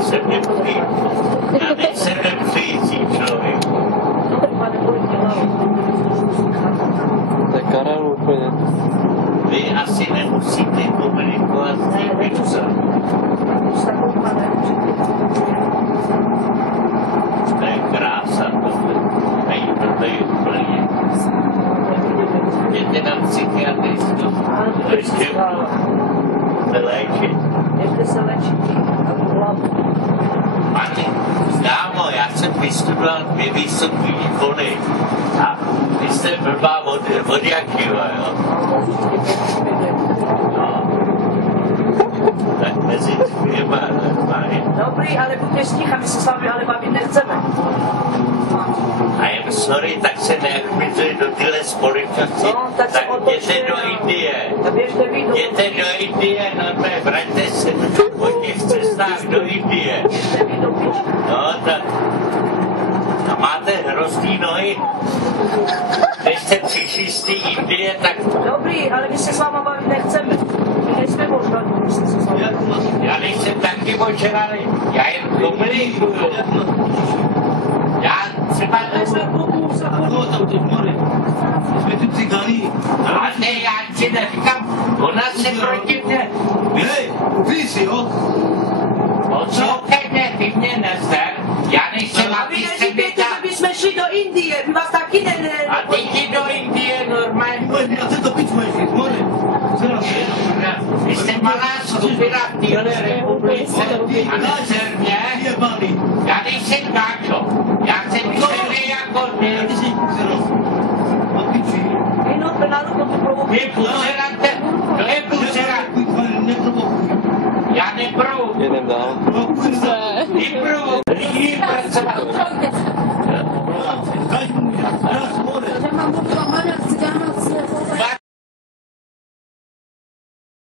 nejsem nepřející. Já nejsem nepřející člověk. To je Karel úplně. Vy asi nemusíte komunikovat s tím virusem. To je krása tohle. Není to tady úplně. Jděte na psychiatrickou. Ještě se léčit. Ještě se léčit. Pane, dámo, já jsem vystudoval 2 vysoké školy a vy jste blbá od jakýho, jo? No. Tak mezi dvěma normálně. Dobrý, ale buďte sticha, my se s vámi ale bavit nechceme. I'm sorry, tak se neakmituje do tyhle společnosti, No, tak jděte do Indie. Jděte do Indie, no ne, vraťte se po těch cestách do Indie. No tak, a máte hrozný nohy. Když jste přišli z té Indie, tak... Dobrý, ale my se s váma bavit nechceme. My nejsme možná, když se s váma. Já nejsem taky močený, já jen komunikuju. Já třeba... Jsme tu cigáni. Ale ne, já ti neříkám, ona se proti mně... Hej, ty jsi, jo? Poslouchejte, ty mě nezder, já nejsem... A vy neříkejte, že bychom šli do Indie, my vás taky ne... A ty jdi do Indie normálně. Já se to pič můžeš, more. Vy jste malá skupina v téhle republice a nezder mě. Já nejsem káčo, já jsem celý jako ty. Vy půzerante, to je půzerant. Já neprovu. Jedem dál. Vyprovu, lidi pracovat.